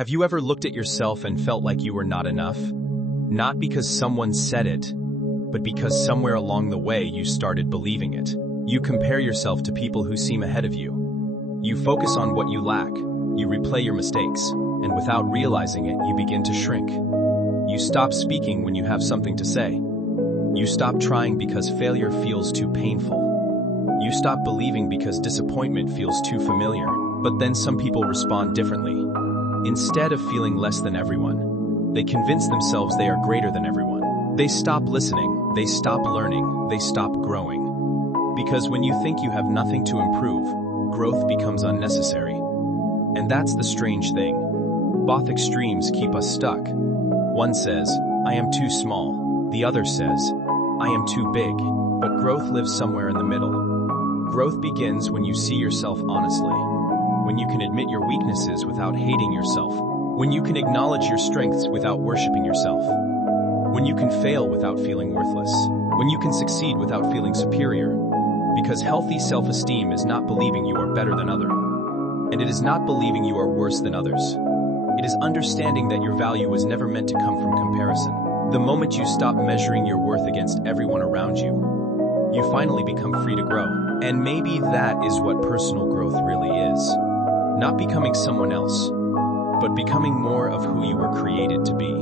Have you ever looked at yourself and felt like you were not enough? Not because someone said it, but because somewhere along the way you started believing it. You compare yourself to people who seem ahead of you. You focus on what you lack, you replay your mistakes, and without realizing it, you begin to shrink. You stop speaking when you have something to say. You stop trying because failure feels too painful. You stop believing because disappointment feels too familiar. But then some people respond differently. Instead of feeling less than everyone, they convince themselves they are greater than everyone. They stop listening, they stop learning, they stop growing. Because when you think you have nothing to improve, growth becomes unnecessary. And that's the strange thing. Both extremes keep us stuck. One says, I am too small. The other says, I am too big. But growth lives somewhere in the middle. Growth begins when you see yourself honestly. When you can admit your weaknesses without hating yourself. When you can acknowledge your strengths without worshiping yourself. When you can fail without feeling worthless. When you can succeed without feeling superior. Because healthy self-esteem is not believing you are better than others. And it is not believing you are worse than others. It is understanding that your value was never meant to come from comparison. The moment you stop measuring your worth against everyone around you, you finally become free to grow. And maybe that is what personal growth really is. Not becoming someone else, but becoming more of who you were created to be.